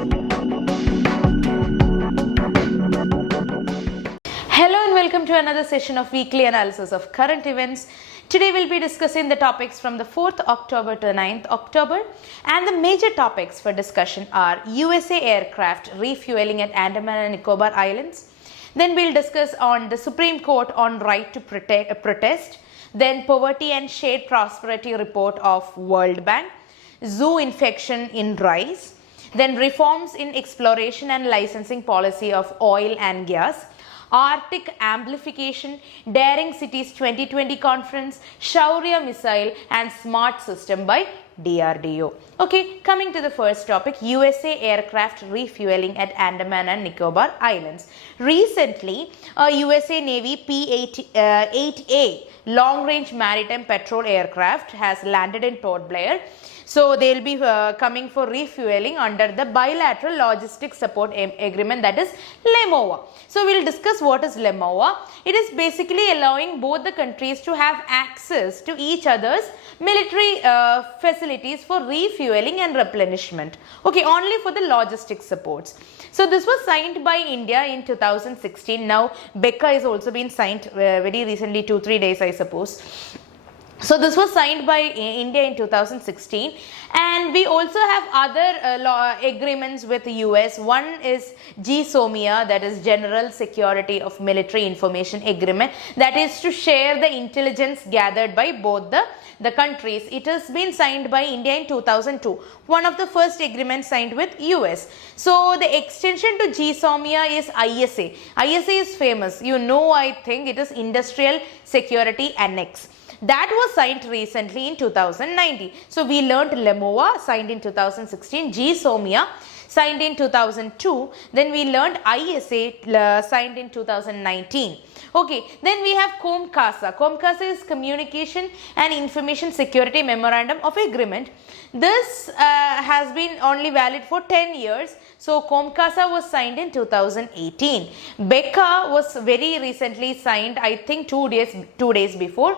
Hello and welcome to another session of weekly analysis of current events. Today we'll be discussing the topics from the 4th October to 9th October, and the major topics for discussion are USA aircraft refueling at Andaman and Nicobar Islands. Then we'll discuss on the Supreme Court on right to protest, then poverty and shared prosperity report of World Bank, zoo infection in rice, then reforms in exploration and licensing policy of oil and gas, Arctic amplification, Daring Cities 2020 conference, Shaurya missile and smart system by DRDO. Okay, coming to the first topic, USA aircraft refueling at Andaman and Nicobar Islands. Recently, a USA Navy P-8A long-range maritime patrol aircraft has landed in Port Blair. So they will be coming for refueling under the bilateral logistics support agreement, that is LEMOA. So we will discuss what is LEMOA. It is basically allowing both the countries to have access to each other's military facilities for refueling and replenishment. Okay, only for the logistics supports. So this was signed by India in 2016. Now BECA is also been signed very recently, 2-3 days I suppose. So this was signed by India in 2016, and we also have other agreements with the US. One is GSOMIA, that is General Security of Military Information Agreement, that is to share the intelligence gathered by both the countries. It has been signed by India in 2002, one of the first agreements signed with US. So the extension to GSOMIA is ISA. ISA is famous, you know, I think it is Industrial Security Annex. That was signed recently in 2019. So we learned LEMOA signed in 2016, GSOMIA signed in 2002, then we learned ISA signed in 2019. Okay, then we have COMCASA. COMCASA is Communication and Information Security Memorandum of Agreement. This has been only valid for 10 years. So COMCASA was signed in 2018. BECA was very recently signed, I think 2 days before.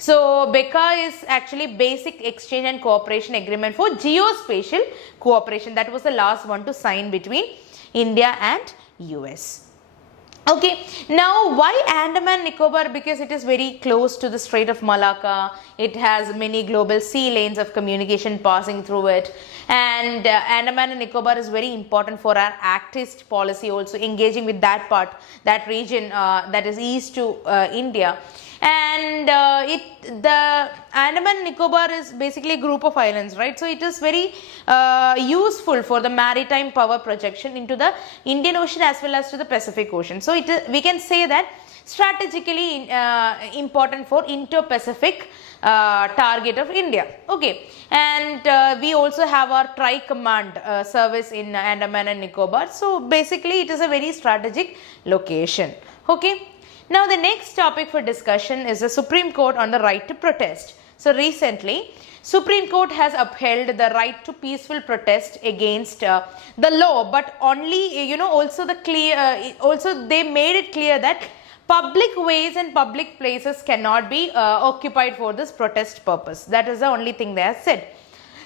So BECA is actually Basic Exchange and Cooperation Agreement for Geospatial Cooperation. That was the last one to sign between India and US. Okay, now why Andaman Nicobar? Because it is very close to the Strait of Malacca. It has many global sea lanes of communication passing through it, and Andaman and Nicobar is very important for our Act-East policy, also engaging with that part, that region that is east to India. And the Andaman and Nicobar is basically a group of islands, right? So it is very useful for the maritime power projection into the Indian Ocean as well as to the Pacific Ocean. So we can say that strategically important for Indo-Pacific target of India. Okay, and we also have our Tri-Command service in Andaman and Nicobar. So basically it is a very strategic location. Okay. Now the next topic for discussion is the Supreme Court on the right to protest. So recently, Supreme Court has upheld the right to peaceful protest against the law, but only, also also they made it clear that public ways and public places cannot be occupied for this protest purpose. That is the only thing they have said.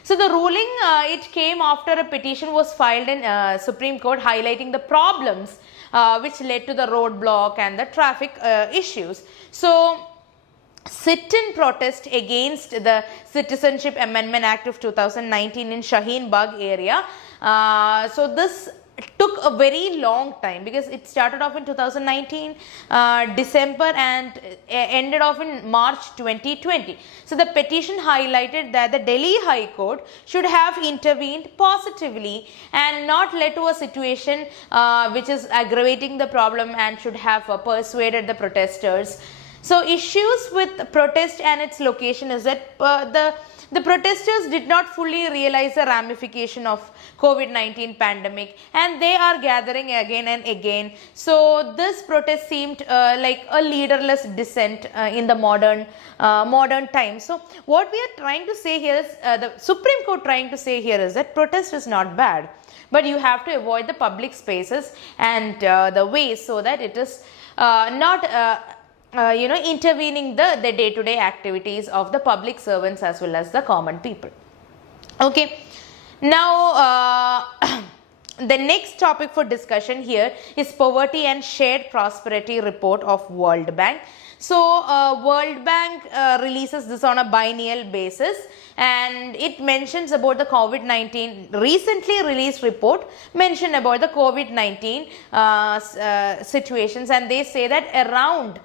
So the ruling, it came after a petition was filed in Supreme Court highlighting the problems which led to the roadblock and the traffic issues. So sit-in protest against the Citizenship Amendment Act of 2019 in Shaheen Bagh area. So this took a very long time because it started off in 2019 December and ended off in March 2020. So the petition highlighted that the Delhi High Court should have intervened positively and not led to a situation which is aggravating the problem, and should have persuaded the protesters. So issues with protest and its location is that the protesters did not fully realize the ramification of COVID-19 pandemic, and they are gathering again and again. So this protest seemed like a leaderless dissent in the modern times. So what we are trying to say here is, the Supreme Court trying to say here is that protest is not bad, but you have to avoid the public spaces and the ways so that it is not intervening the day-to-day activities of the public servants as well as the common people. Okay, now The next topic for discussion here is poverty and shared prosperity report of World Bank. So World Bank releases this on a biennial basis, and it mentions about the COVID-19 recently released report mentioned about the COVID-19 situations, and they say that around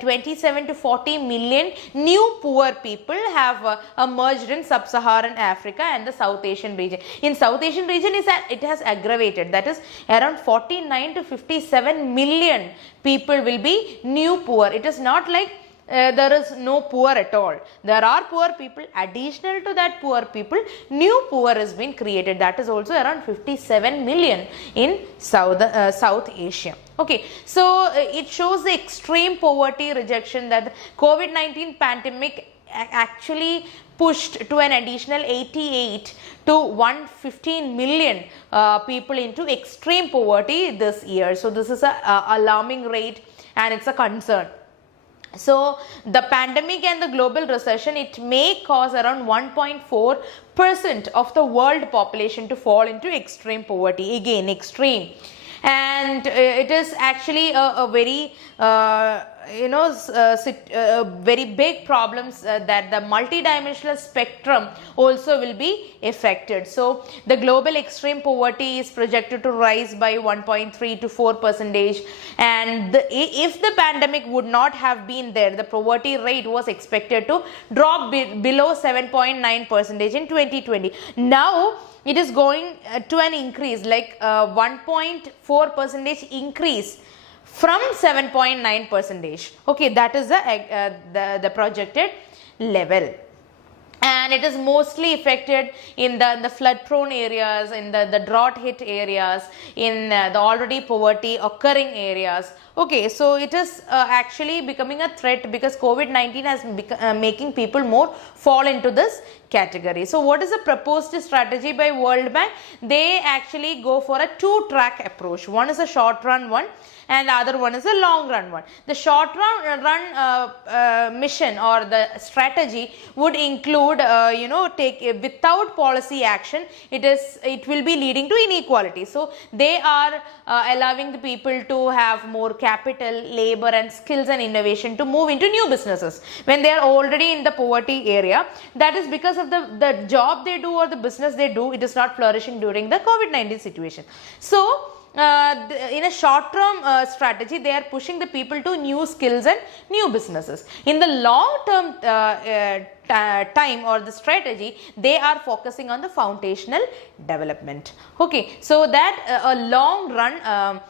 27 to 40 million new poor people have emerged in sub-Saharan Africa and the South Asian region. In South Asian region it has aggravated, that is around 49 to 57 million people will be new poor. It is not like there is no poor at all. There are poor people. Additional to that poor people, new poor has been created. That is also around 57 million in South Asia. Okay, so it shows the extreme poverty rejection that the COVID-19 pandemic actually pushed to an additional 88 to 115 million people into extreme poverty this year. So this is a alarming rate, and it's a concern. So the pandemic and the global recession, it may cause around 1.4% of the world population to fall into extreme poverty. Again, extreme. And it is actually a very very big problems that the multidimensional spectrum also will be affected. So the global extreme poverty is projected to rise by 1.3 to 4%, and if the pandemic would not have been there, the poverty rate was expected to drop below 7.9% in 2020. Now it is going to an increase, like 1.4% increase from 7.9%. Okay, that is the projected level. And it is mostly affected in the flood prone areas, in the drought hit areas, in the already poverty occurring areas. Okay, so it is actually becoming a threat because COVID-19 has making people more fall into this category. So what is the proposed strategy by World Bank? They actually go for a two-track approach. One is a short run one, and the other one is a long run one. The short run mission or the strategy would include without policy action, it will be leading to inequality. So they are allowing the people to have more capital, labor and skills and innovation to move into new businesses when they are already in the poverty area. That is because of the job they do or the business they do, it is not flourishing during the COVID-19 situation. So in a short-term strategy, they are pushing the people to new skills and new businesses. In the long-term time or the strategy, they are focusing on the foundational development. Okay, so that a long run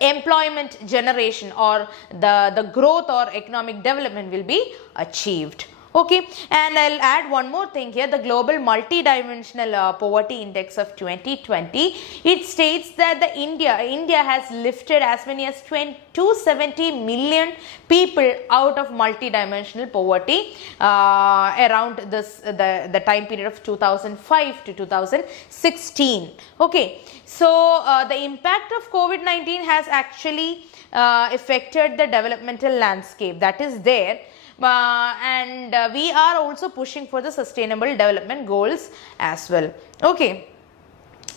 employment generation or the growth or economic development will be achieved. Okay, and I'll add one more thing here, the global multidimensional poverty index of 2020. It states that India has lifted as many as 270 million people out of multidimensional poverty around the time period of 2005 to 2016. Okay, so the impact of COVID-19 has actually affected the developmental landscape that is there. And we are also pushing for the sustainable development goals as well. Okay,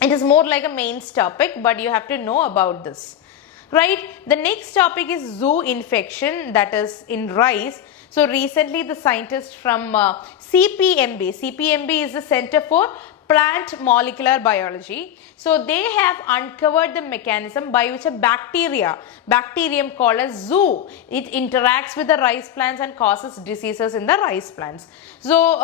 it is more like a main topic, but you have to know about this, right? The next topic is zoo infection, that is in rice. So recently the scientists from CPMB is the Center for Plant Molecular Biology. So they have uncovered the mechanism by which a bacterium called as zoo, it interacts with the rice plants and causes diseases in the rice plants. So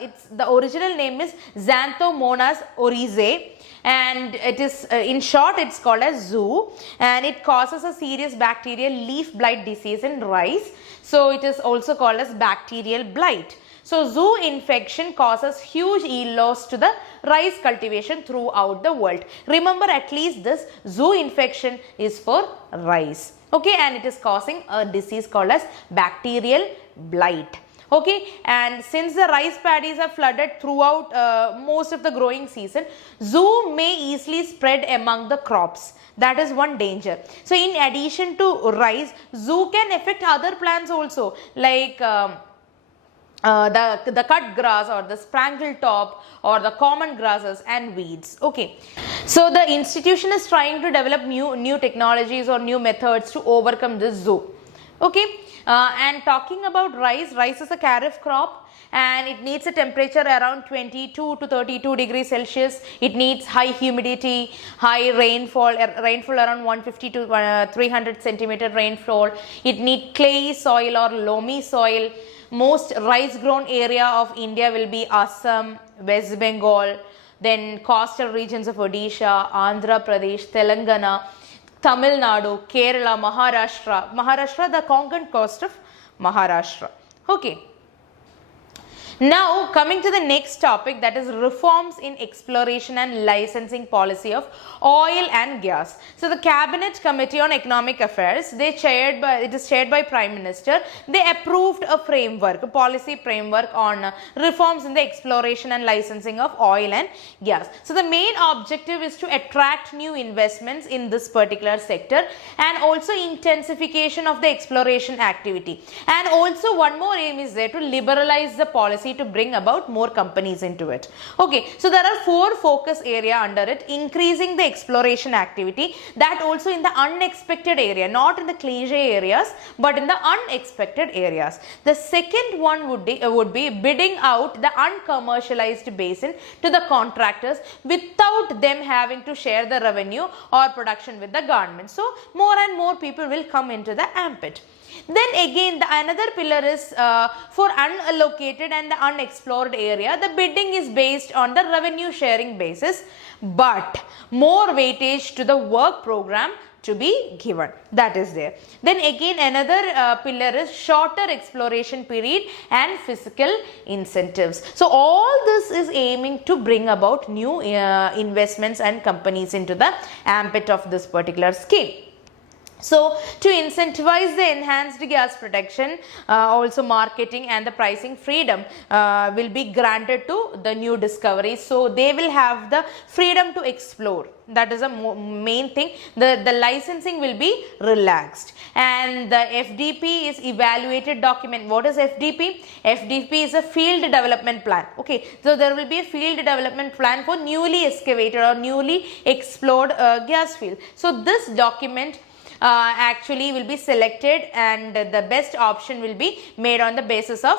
it's the original name is Xanthomonas oryzae, and it is in short it's called as zoo, and it causes a serious bacterial leaf blight disease in rice. So it is also called as bacterial blight. So zoo infection causes huge yield loss to the rice cultivation throughout the world. Remember, at least this zoo infection is for rice. Okay, and it is causing a disease called as bacterial blight. Okay, and since the rice paddies are flooded throughout most of the growing season, zoo may easily spread among the crops. That is one danger. So in addition to rice, zoo can affect other plants also, like the cut grass or the sprangle top or the common grasses and weeds. Okay, so the institution is trying to develop new technologies or new methods to overcome this zoo. Okay, and talking about rice is a kharif crop and it needs a temperature around 22 to 32 degrees Celsius. It needs high humidity, high rainfall around 150 to 300 centimeter rainfall. It needs clay soil or loamy soil. Most rice grown area of India will be Assam, West Bengal, then coastal regions of Odisha, Andhra Pradesh, Telangana, Tamil Nadu, Kerala, Maharashtra, the Konkan coast of Maharashtra. Okay. Now coming to the next topic, that is reforms in exploration and licensing policy of oil and gas. So the Cabinet Committee on Economic Affairs, it is chaired by Prime Minister. They approved a policy framework on reforms in the exploration and licensing of oil and gas. So the main objective is to attract new investments in this particular sector and also intensification of the exploration activity. And also one more aim is there to liberalize the policy to bring about more companies into it. Okay, so there are 4 focus area under it: increasing the exploration activity, that also in the unexpected area, not in the cliche areas but in the unexpected areas. The second one would be bidding out the uncommercialized basin to the contractors without them having to share the revenue or production with the government. So more and more people will come into the ambit. Then again, another pillar is for unallocated and the unexplored area. The bidding is based on the revenue sharing basis, but more weightage to the work program to be given. That is there. Then again, another pillar is shorter exploration period and fiscal incentives. So all this is aiming to bring about new investments and companies into the ambit of this particular scheme. So to incentivize the enhanced gas production, also marketing and the pricing freedom will be granted to the new discoveries. So they will have the freedom to explore. That is a main thing. The licensing will be relaxed, and the FDP is evaluated document. What is FDP? FDP is a field development plan. Okay, so there will be a field development plan for newly excavated or newly explored gas field. So this document actually will be selected, and the best option will be made on the basis of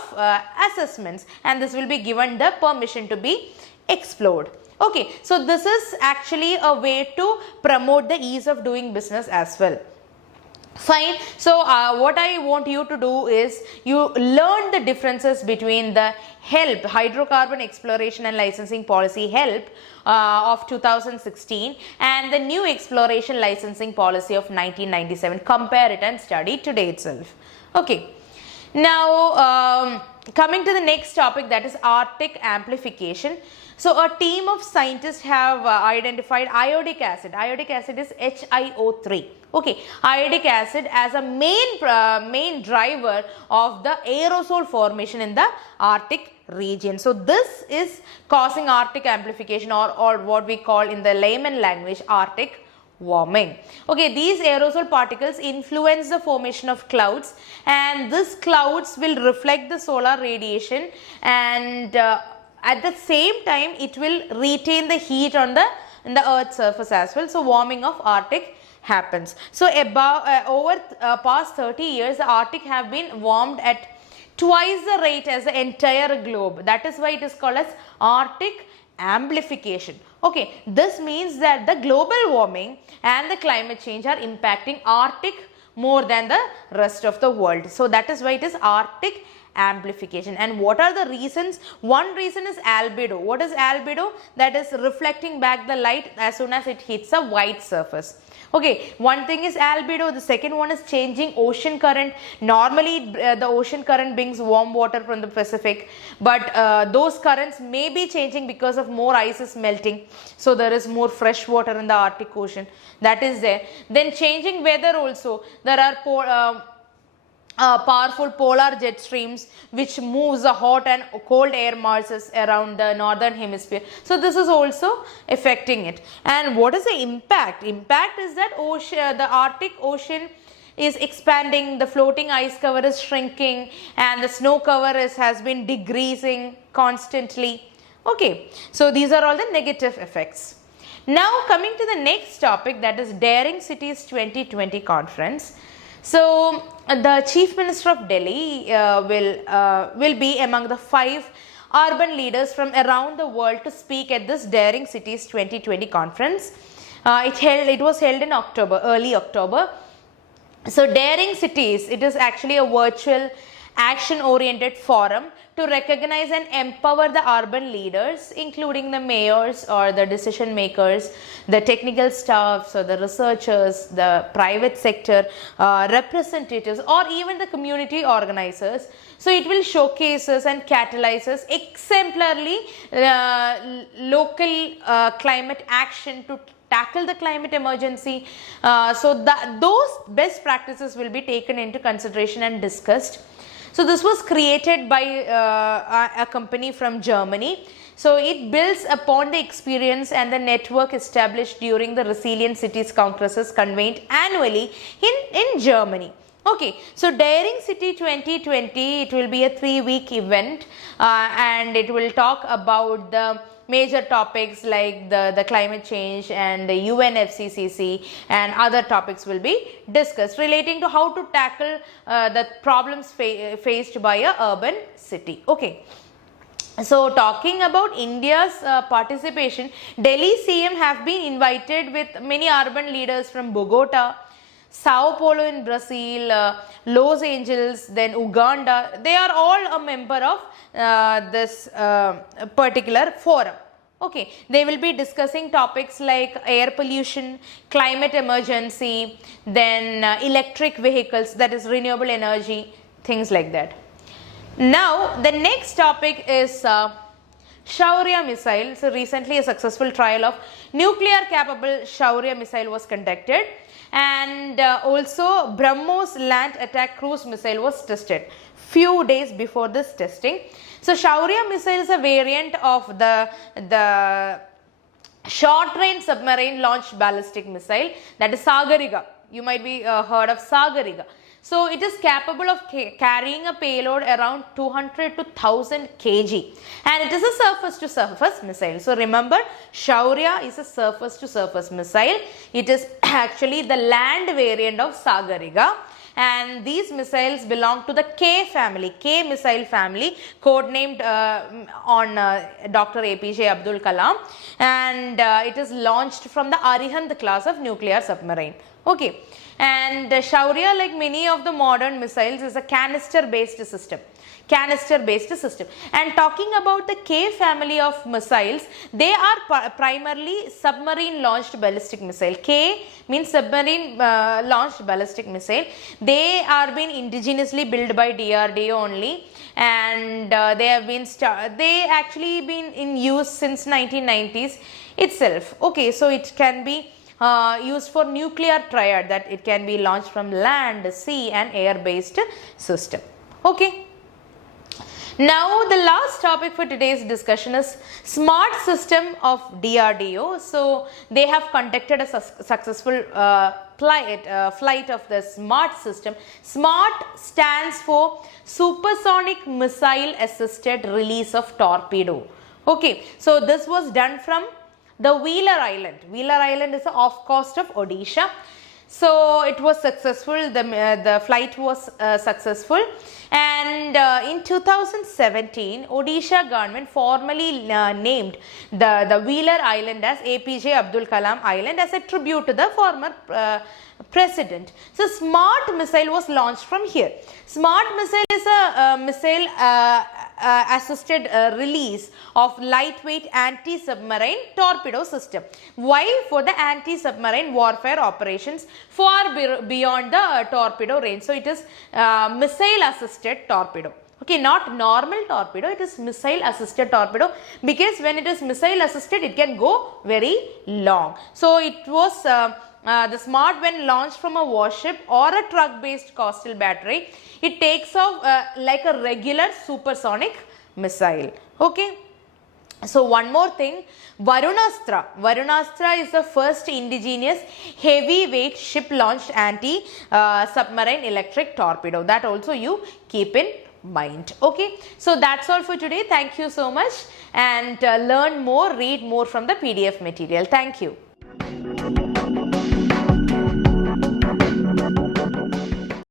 assessments, and this will be given the permission to be explored. Okay, so this is actually a way to promote the ease of doing business as well. Fine. So what I want you to do is you learn the differences between the HELP, Hydrocarbon Exploration and Licensing Policy HELP of 2016 and the new Exploration Licensing Policy of 1997. Compare it and study today itself. Okay. Now coming to the next topic, that is Arctic amplification. So a team of scientists have identified iodic acid. Iodic acid is HiO3. Okay, iodic acid as a main driver of the aerosol formation in the Arctic region. So this is causing Arctic amplification, or what we call in the layman language Arctic warming. Okay, these aerosol particles influence the formation of clouds, and these clouds will reflect the solar radiation, and at the same time it will retain the heat on the earth's surface as well. So warming of Arctic happens. So over past 30 years the Arctic have been warmed at twice the rate as the entire globe. That is why it is called as Arctic amplification. Okay, this means that the global warming and the climate change are impacting Arctic more than the rest of the world. So that is why it is Arctic amplification. And what are the reasons? One reason is albedo. What is albedo? That is reflecting back the light as soon as it hits a white surface. Okay, one thing is albedo. The second one is changing ocean current. Normally the ocean current brings warm water from the Pacific, but those currents may be changing because of more ice is melting, so there is more fresh water in the Arctic Ocean. That is there. Then changing weather also. There are powerful polar jet streams which moves the hot and cold air masses around the northern hemisphere. So this is also affecting it. And what is the impact? Impact is that the Arctic Ocean is expanding, the floating ice cover is shrinking, and the snow cover has been decreasing constantly. Okay, so these are all the negative effects. Now coming to the next topic, that is Daring Cities 2020 conference. So the Chief Minister of Delhi will be among the 5 urban leaders from around the world to speak at this Daring Cities 2020 conference. It was held in early October. So Daring Cities, it is actually a virtual action-oriented forum to recognize and empower the urban leaders, including the mayors or the decision makers, the technical staffs or the researchers, the private sector representatives, or even the community organizers. So it will showcases and catalyzes exemplarily local climate action to tackle the climate emergency. So those best practices will be taken into consideration and discussed. So this was created by a company from Germany. So it builds upon the experience and the network established during the Resilient Cities Congresses convened annually in Germany. Okay, so Daring City 2020, it will be a 3-week event and it will talk about the major topics like the climate change and the UNFCCC, and other topics will be discussed relating to how to tackle the problems faced by a urban city. Okay. So talking about India's participation, Delhi CM have been invited with many urban leaders from Bogota, Sao Paulo in Brazil, Los Angeles, then Uganda. They are all a member of this particular forum. Okay, they will be discussing topics like air pollution, climate emergency, then electric vehicles, that is renewable energy, things like that. Now the next topic is Shaurya missile. So recently a successful trial of nuclear capable Shaurya missile was conducted, and also BrahMos land attack cruise missile was tested few days before this testing. So Shaurya missile is a variant of the short range submarine launched ballistic missile, that is Sagariga. You might be heard of Sagariga. So it is capable of carrying a payload around 200 to 1000 kg, and it is a surface to surface missile. So remember, Shaurya is a surface to surface missile. It is actually the land variant of Sagariga, and these missiles belong to the K family, K missile family, codenamed on Dr. APJ Abdul Kalam, and it is launched from the Arihant class of nuclear submarine. Okay, and Shaurya, like many of the modern missiles, is a canister based system. And talking about the K family of missiles, they are primarily submarine launched ballistic missile. K means submarine launched ballistic missile. They are being indigenously built by DRDO only, and they actually been in use since 1990s itself. Okay, so it can be used for nuclear triad, that it can be launched from land, sea and air based system. Okay. Now the last topic for today's discussion is smart system of DRDO. So they have conducted a successful flight of the smart system. SMART stands for Supersonic Missile Assisted Release of Torpedo. Okay, so this was done from the Wheeler Island. Wheeler Island is off coast of Odisha. So it was successful, the flight was successful, and in 2017 Odisha government formally named the Wheeler Island as APJ Abdul Kalam Island as a tribute to the former president. So SMART missile was launched from here. SMART missile is a missile assisted release of lightweight anti-submarine torpedo system. Why? For the anti-submarine warfare operations far beyond the torpedo range. So it is missile assisted torpedo. Okay, not normal torpedo, it is missile assisted torpedo, because when it is missile assisted, it can go very long. So it was the SMART, when launched from a warship or a truck based coastal battery, it takes off like a regular supersonic missile. Okay. So one more thing, Varunastra. Varunastra is the first indigenous heavyweight ship-launched anti-submarine electric torpedo. That also you keep in mind. Okay, so that's all for today. Thank you so much, and learn more, read more from the PDF material. Thank you.